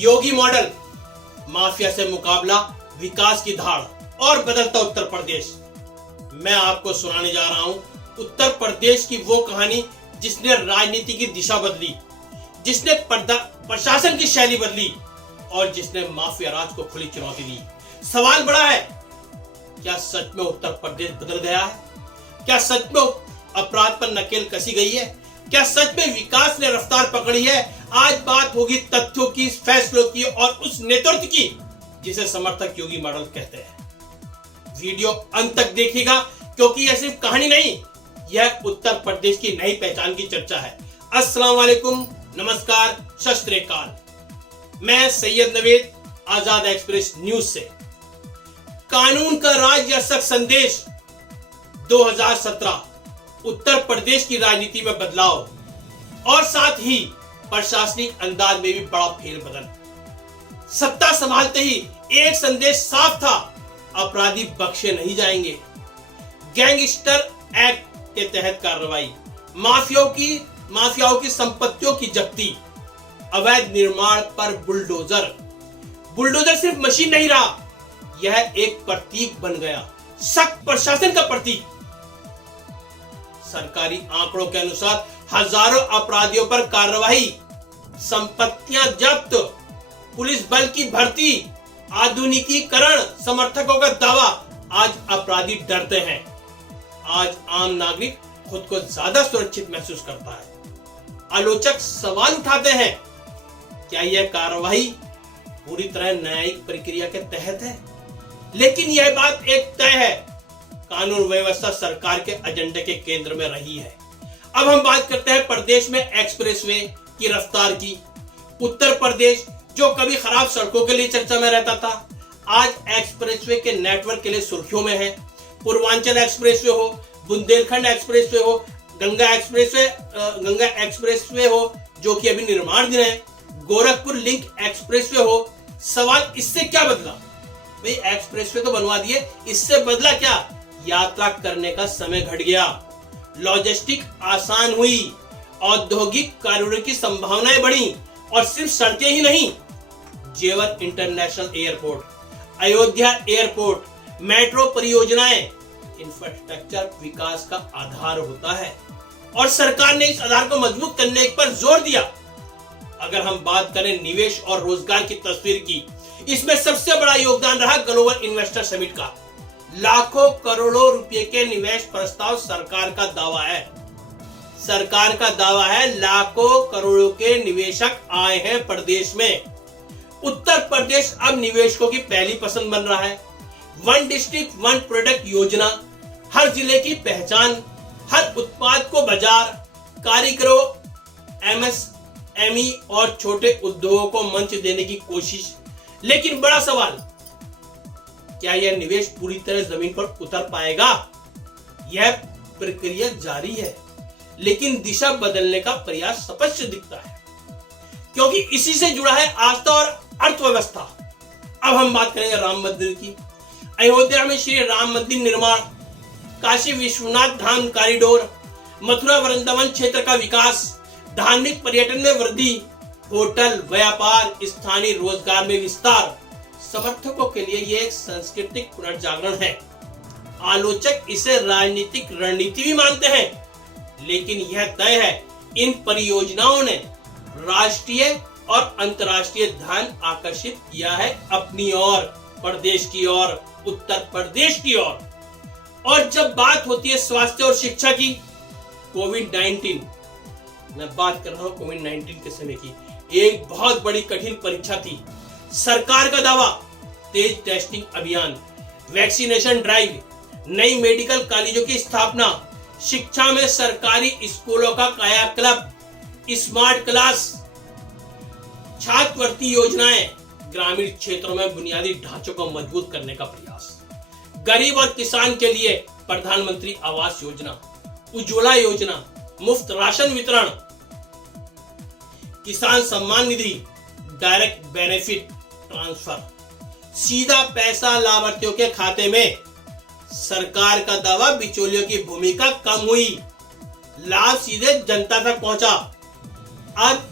योगी model, mafia से मुकाबला, विकास की धाड़ और बदलता उत्तर प्रदेश। मैं आपको सुनाने जा रहा हूं उत्तर प्रदेश की वो कहानी जिसने राजनीति की दिशा बदली, जिसने प्रशासन की शैली बदली और जिसने माफिया राज को खुली चुनौती दी। सवाल बड़ा है, क्या सच में उत्तर प्रदेश बदल गया है? क्या सच में अपराध पर नकेल कसी गई है? क्या सच में विकास ने रफ्तार पकड़ी है? आज बात होगी तथ्यों की, फैसलों की और उस नेतृत्व की जिसे समर्थक योगी मॉडल कहते हैं। वीडियो अंत तक देखिएगा क्योंकि यह सिर्फ कहानी नहीं, यह उत्तर प्रदेश की नई पहचान की चर्चा है। अस्सलाम वालेकुम, नमस्कार, सत श्री अकाल। मैं सैयद नवेद, आजाद एक्सप्रेस न्यूज से। कानून का राज या सख्त संदेश 2017 उत्तर प्रदेश की राजनीति में बदलाव और साथ ही प्रशासनिक अंदाज में भी बड़ा फेरबदल। सत्ता संभालते ही एक संदेश साफ था, अपराधी बख्शे नहीं जाएंगे। गैंगस्टर एक्ट के तहत कार्रवाई, माफियाओं की संपत्तियों की जब्ती, अवैध निर्माण पर बुलडोजर सिर्फ मशीन नहीं रहा, यह एक प्रतीक बन गया, सख्त प्रशासन का प्रतीक। सरकारी आंकड़ों के अनुसार हजारों अपराधियों पर कार्रवाई, संपत्तियां जब्त, पुलिस बल की भर्ती, आधुनिकीकरण, समर्थकों का दावा। आज अपराधी डरते हैं, आज आम नागरिक खुद को ज्यादा सुरक्षित महसूस करता है। आलोचक सवाल उठाते हैं, क्या यह कार्रवाई पूरी तरह न्यायिक प्रक्रिया के तहत है? लेकिन यह बात एक तय है, कानून व्यवस्था सरकार के एजेंडे के केंद्र में रही है। अब हम बात करते हैं प्रदेश में एक्सप्रेसवे की रफ्तार की। उत्तर प्रदेश जो कभी खराब सड़कों के लिए चर्चा में रहता था, आज एक्सप्रेसवे के नेटवर्क के लिए सुर्खियों में है। पूर्वांचल एक्सप्रेसवे हो, बुंदेलखंड एक्सप्रेसवे हो, गंगा एक्सप्रेसवे हो जो कि अभी निर्माणाधीन है, गोरखपुर लिंक एक्सप्रेसवे हो। सवाल इससे क्या बदला? भाई एक्सप्रेसवे तो बनवा दिए, इससे बदला क्या? यात्रा करने का समय घट गया, लॉजिस्टिक आसान हुई, औद्योगिक कार्यों की संभावनाएं बढ़ी और सिर्फ सड़कें ही नहीं, जेवर international airport, Ayodhya airport, metro परियोजनाएं, इंफ्रास्ट्रक्चर विकास का आधार होता है और सरकार ने इस आधार को मजबूत करने पर जोर दिया। अगर हम बात करें निवेश और रोजगार की तस्वीर की, इसमें सबसे बड़ा योगदान रहा ग्लोबल इन्वेस्टर समिट का। लाखों करोड़ों रुपए के निवेश प्रस्ताव सरकार का दावा है, लाखों करोड़ों के निवेशक आए हैं प्रदेश में। उत्तर प्रदेश अब निवेशकों की पहली पसंद बन रहा है। वन डिस्ट्रिक्ट वन प्रोडक्ट योजना, हर जिले की पहचान, हर उत्पाद को बाजार, कारीगरों, एमएसएमई और छोटे उद्योगों को मंच देने की कोशिश। लेकिन बड़ा सवाल, क्या यह निवेश पूरी तरह जमीन पर उतर पाएगा? यह प्रक्रिया जारी है, लेकिन दिशा बदलने का प्रयास स्पष्ट दिखता है क्योंकि इसी से जुड़ा है आस्था और अर्थव्यवस्था। अब हम बात करेंगे राम मंदिर की। अयोध्या में श्री राम मंदिर निर्माण, काशी विश्वनाथ धाम कॉरिडोर, मथुरा वृंदावन क्षेत्र का विकास, धार्मिक पर्यटन में वृद्धि, होटल, व्यापार, स्थानीय रोजगार में विस्तार। समर्थकों के लिए यह एक सांस्कृतिक पुनर्जागरण है। आलोचक इसे राजनीतिक रणनीति भी मानते हैं, लेकिन यह तय है, इन परियोजनाओं ने राष्ट्रीय और अंतर्राष्ट्रीय ध्यान आकर्षित किया है अपनी ओर, प्रदेश की ओर, उत्तर प्रदेश की ओर। और जब बात होती है स्वास्थ्य और शिक्षा की, कोविड-19, मैं बात कर रहा हूं कोविड-19 के समय की, एक बहुत बड़ी कठिन परीक्षा थी। सरकार का दावा, तेज टेस्टिंग अभियान, वैक्सीनेशन ड्राइव, नई मेडिकल कॉलेजों की स्थापना, शिक्षा में सरकारी स्कूलों का कायाकल्प, स्मार्ट क्लास, छात्रवृत्ति योजनाएं, ग्रामीण क्षेत्रों में बुनियादी ढांचों को मजबूत करने का प्रयास, गरीब और किसान के लिए प्रधानमंत्री आवास योजना, उज्ज्वला योजना, मुफ्त राशन वितरण, किसान Samman Nidhi, direct benefit transfer, सीधा पैसा लाभार्थियों के खाते में। सरकार का दावा, बिचौलियों की भूमिका कम हुई, लाभ सीधे जनता तक पहुंचा। अब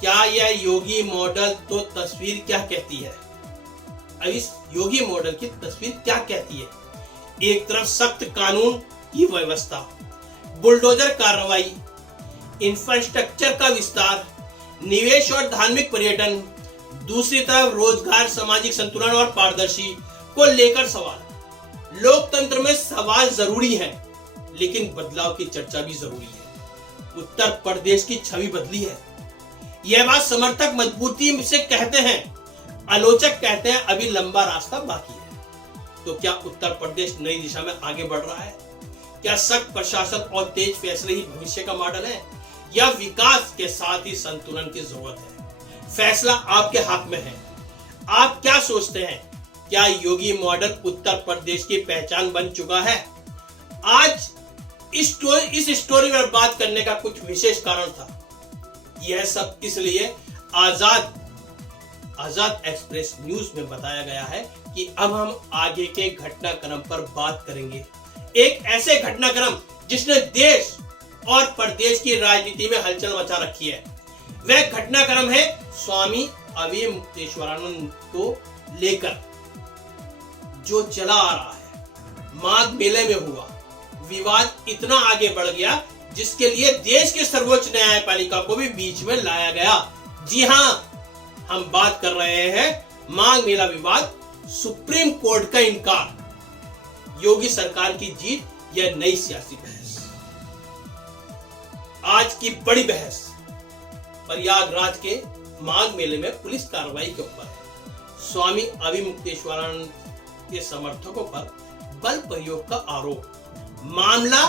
क्या यह योगी मॉडल तो तस्वीर क्या कहती है? अब इस योगी मॉडल की तस्वीर क्या कहती है? एक तरफ सख्त कानून की व्यवस्था, बुलडोजर कार्रवाई, इंफ्रास्ट्रक्चर का विस्तार, निवेश और धार्मिक पर्यटन, दूसरी तरफ रोजगार, सामाजिक संतुलन और पारदर्शी को लेकर सवाल। लोकतंत्र में सवाल जरूरी है, लेकिन बदलाव की चर्चा भी जरूरी है। उत्तर प्रदेश की छवि बदली है, यह बात समर्थक मजबूती से कहते हैं, आलोचक कहते हैं अभी लंबा रास्ता बाकी है। तो क्या उत्तर प्रदेश नई दिशा में आगे बढ़ रहा है? क्या सख्त प्रशासन और तेज फैसले ही भविष्य का मॉडल है, या विकास के साथ ही संतुलन की जरूरत है? फैसला आपके हाथ में है। आप क्या सोचते हैं? क्या योगी मॉडल उत्तर प्रदेश की पहचान बन चुका है? आज इस स्टोरी पर बात करने का कुछ विशेष कारण था। यह सब इसलिए आजाद एक्सप्रेस न्यूज में बताया गया है कि अब हम आगे के घटनाक्रम पर बात करेंगे। एक ऐसे घटनाक्रम जिसने देश और प्रदेश की राजनीति में हलचल मचा रखी है। वह घटनाक्रम है स्वामी अविमुक्तेश्वरानंद को लेकर जो चला आ रहा है। माघ मेले में हुआ विवाद इतना आगे बढ़ गया जिसके लिए देश के सर्वोच्च न्यायपालिका को भी बीच में लाया गया। जी हां, हम बात कर रहे हैं माघ मेला विवाद, सुप्रीम कोर्ट का इनकार, योगी सरकार की जीत या नई सियासी बहस। आज की बड़ी बहस प्रयागराज के माघ मेले में पुलिस कार्रवाई के ऊपर है। स्वामी अविमुक्तेश्वरानंद के समर्थकों पर बल प्रयोग का आरोप। मामला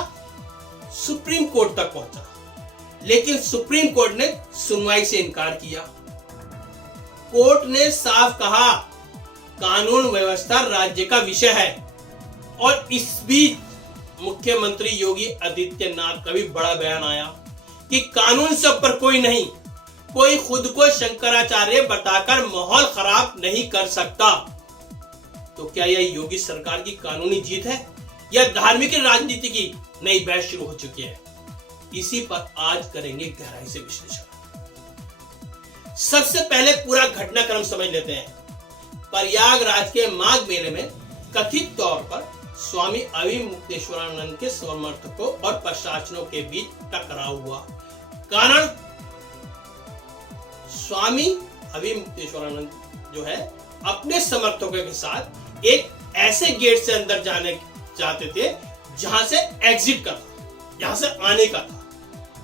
सुप्रीम कोर्ट तक पहुंचा, लेकिन सुप्रीम कोर्ट ने सुनवाई से इनकार किया। कोर्ट ने साफ कहा कानून व्यवस्था राज्य का विषय है। और इस बीच मुख्यमंत्री योगी आदित्यनाथ का भी बड़ा बयान आया कि कानून से ऊपर कोई नहीं, कोई खुद को शंकराचार्य बताकर माहौल खराब नहीं कर सकता। तो क्या यह योगी सरकार की कानूनी जीत है या धार्मिक राजनीति की नई बहस शुरू हो चुकी है? इसी पर आज करेंगे गहराई से विश्लेषण। सबसे पहले पूरा घटनाक्रम समझ लेते हैं। प्रयागराज के माघ मेले में कथित तौर पर स्वामी अविमुक्तेश्वरानंद के समर्थकों और प्रशासनों के बीच टकराव हुआ। कारण, स्वामी अविमुक्तेश्वरानंद जो है अपने समर्थकों के साथ एक ऐसे गेट से अंदर जाने चाहते थे जहां से एग्जिट का था, जहां से आने का था,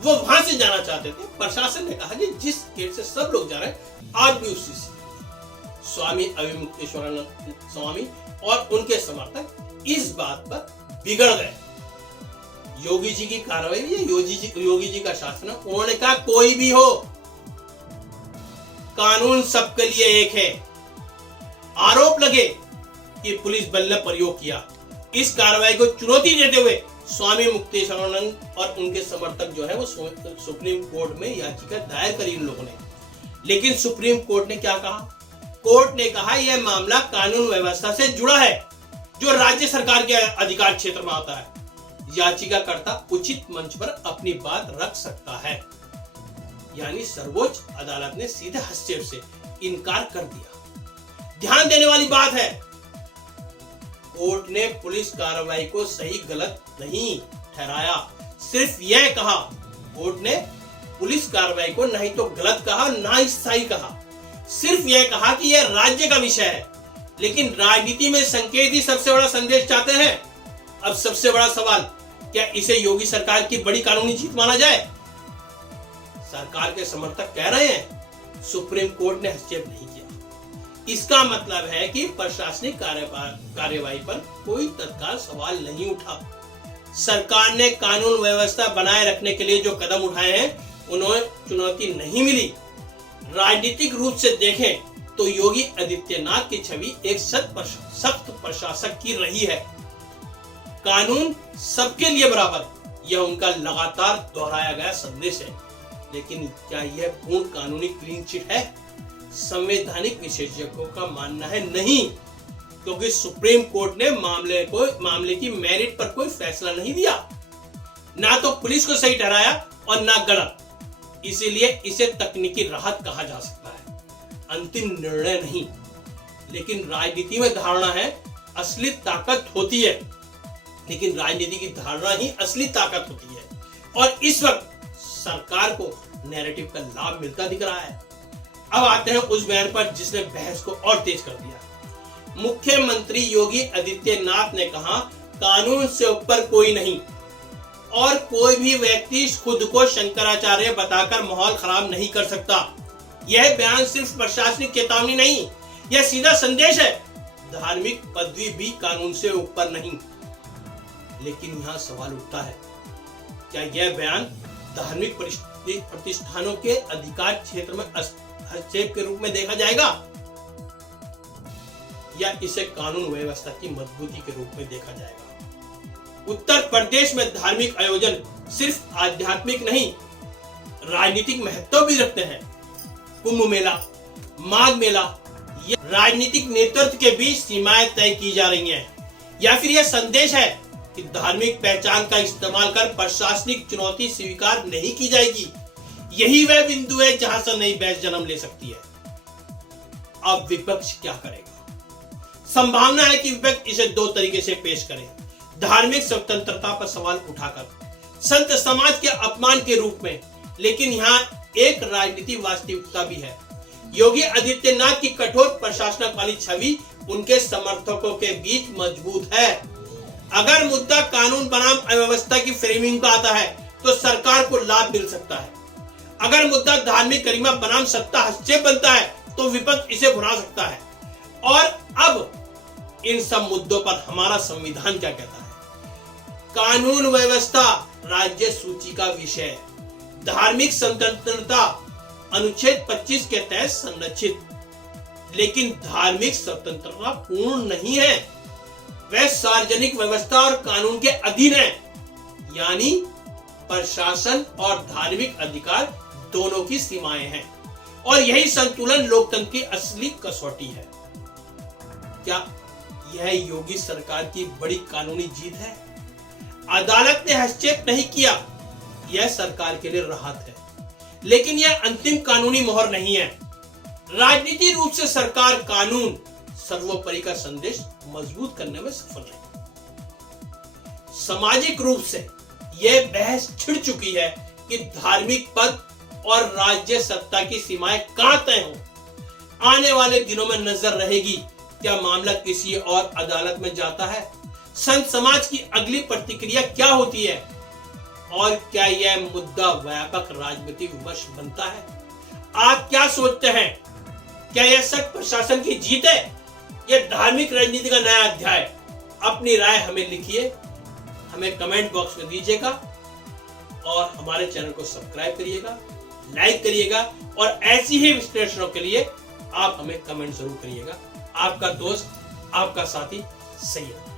वो वहां से जाना चाहते थे। प्रशासन ने कहा कि जिस गेट से सब लोग जा रहे हैं आप भी उसी से। स्वामी अविमुक्तेश्वरानंद स्वामी और उनके समर्थक इस बात पर बिगड़ गए। योगी जी की कार्रवाई या योगी जी का शासन, उन्होंने कहा कोई भी हो, कानून सबके लिए एक है। आरोप लगे कि पुलिस बल ने प्रयोग किया। इस कार्रवाई को चुनौती देते हुए स्वामी मुक्तेश्वरानंद और उनके समर्थक जो है वो सुप्रीम कोर्ट में याचिका दायर करी इन लोगों ने। लेकिन सुप्रीम कोर्ट ने क्या कहा? कोर्ट ने कहा यह मामला कानून व्यवस्था से जुड़ा है जो राज्य सरकार के अधिकार क्षेत्र में आता है। याचिकाकर्ता उचित मंच पर अपनी बात रख सकता है। यानी सर्वोच्च अदालत ने सीधे हस्तक्षेप से इनकार कर दिया। ध्यान देने वाली बात है, कोर्ट ने पुलिस कार्रवाई को सही गलत नहीं ठहराया, सिर्फ यह कहा। कोर्ट ने पुलिस कार्रवाई को नहीं तो गलत कहा, ना ही सही कहा, सिर्फ यह कहा कि यह राज्य का विषय है। लेकिन राजनीति में संकेत ही सबसे बड़ा संदेश चाहते हैं। अब सबसे बड़ा सवाल, क्या इसे योगी सरकार की बड़ी कानूनी जीत माना जाए? सरकार के समर्थक कह रहे हैं सुप्रीम कोर्ट ने हस्तक्षेप नहीं किया। इसका मतलब है कि प्रशासनिक कार्यवाही पर कोई तत्काल सवाल नहीं उठा। सरकार ने कानून व्यवस्था बनाए रखने के लिए जो कदम उठाए हैं उन्हें चुनौती नहीं मिली। राजनीतिक रूप से देखें तो योगी आदित्यनाथ की छवि एक सख्त प्रशासक की रही है। कानून सबके लिए बराबर, यह उनका लगातार दोहराया गया संदेश है। लेकिन क्या यह पूर्ण कानूनी क्लीन चिट है? संवैधानिक विशेषज्ञों का मानना है नहीं, क्योंकि सुप्रीम कोर्ट ने मामले की मेरिट पर कोई फैसला नहीं दिया। ना तो पुलिस को सही ठहराया और ना गलत। इसीलिए इसे तकनीकी राहत कहा जा सकता है, अंतिम निर्णय नहीं। लेकिन राजनीति में धारणा है असली ताकत होती है, लेकिन राजनीति की धारणा ही असली ताकत होती है। और इस वक्त सरकार को नैरेटिव का लाभ मिलता दिख रहा है। अब आते हैं उस बयान पर जिसने बहस को और तेज कर दिया। मुख्यमंत्री योगी आदित्यनाथ ने कहा, कानून से ऊपर कोई नहीं और कोई भी व्यक्ति खुद को शंकराचार्य बताकर माहौल खराब नहीं कर सकता। यह बयान सिर्फ प्रशासनिक चेतावनी नहीं, यह सीधा संदेश है, धार्मिक पदवी भी कानून से ऊपर नहीं। लेकिन यहाँ सवाल उठता है, क्या यह बयान धार्मिक प्रतिष्ठानों के अधिकार क्षेत्र में हस्तक्षेप के रूप में देखा जाएगा या इसे कानून व्यवस्था की मजबूती के रूप में देखा जाएगा? उत्तर प्रदेश में धार्मिक आयोजन सिर्फ आध्यात्मिक नहीं, राजनीतिक महत्व भी रखते हैं। कुंभ मेला, माघ मेला, ये राजनीतिक नेतृत्व के बीच सीमाएं तय की जा रही हैं, या फिर यह संदेश है कि धार्मिक पहचान का इस्तेमाल कर प्रशासनिक चुनौती स्वीकार नहीं की जाएगी। यही वह बिंदु है जहां से नई बहस जन्म ले सकती है। अब विपक्ष क्या करेगा? संभावना है कि विपक्ष इसे दो तरीके से पेश करे, धार्मिक स्वतंत्रता पर सवाल उठाकर, संत समाज के अपमान के रूप में। लेकिन यहाँ एक राजनीतिक वास्तविकता भी है। योगी आदित्यनाथ की कठोर प्रशासनिक वाली छवि उनके समर्थकों के बीच मजबूत है। अगर मुद्दा कानून बनाम अव्यवस्था की फ्रेमिंग का आता है तो सरकार को लाभ मिल सकता है। अगर मुद्दा धार्मिक गरिमा बनाम सत्ता हस्तक्षेप बनता है तो विपक्ष इसे भुना सकता है। और अब इन सब मुद्दों पर हमारा संविधान क्या कहता है? कानून व्यवस्था राज्य सूची का विषय, धार्मिक स्वतंत्रता अनुच्छेद 25 के तहत संरक्षित, लेकिन धार्मिक स्वतंत्रता पूर्ण नहीं है, वह सार्वजनिक व्यवस्था और कानून के अधीन है। यानी प्रशासन और धार्मिक अधिकार दोनों की सीमाएं हैं और यही संतुलन लोकतंत्र की असली कसौटी है। क्या यह योगी सरकार की बड़ी कानूनी जीत है? अदालत ने हस्तक्षेप नहीं किया, यह सरकार के लिए राहत है, लेकिन यह अंतिम कानूनी मोहर नहीं है। राजनीतिक रूप से सरकार कानून सर्वोपरि का संदेश मजबूत करने में सफल रही। सामाजिक रूप से यह बहस छिड़ चुकी है कि धार्मिक पद और राज्य सत्ता की सीमाएं कहां तय हो। आने वाले दिनों में नजर रहेगी, क्या मामला किसी और अदालत में जाता है? संत समाज की अगली प्रतिक्रिया क्या होती है? और क्या यह मुद्दा व्यापक राजनीतिक विमर्श बनता है? आप क्या सोचते हैं? क्या यह सख्त प्रशासन की जीत है? यह धार्मिक राजनीति का नया अध्याय? अपनी राय हमें लिखिए, हमें कमेंट बॉक्स में दीजिएगा और हमारे चैनल को सब्सक्राइब करिएगा, लाइक करिएगा और ऐसी ही विश्लेषणों के लिए आप हमें कमेंट जरूर करिएगा। आपका दोस्त, आपका साथी सैयद।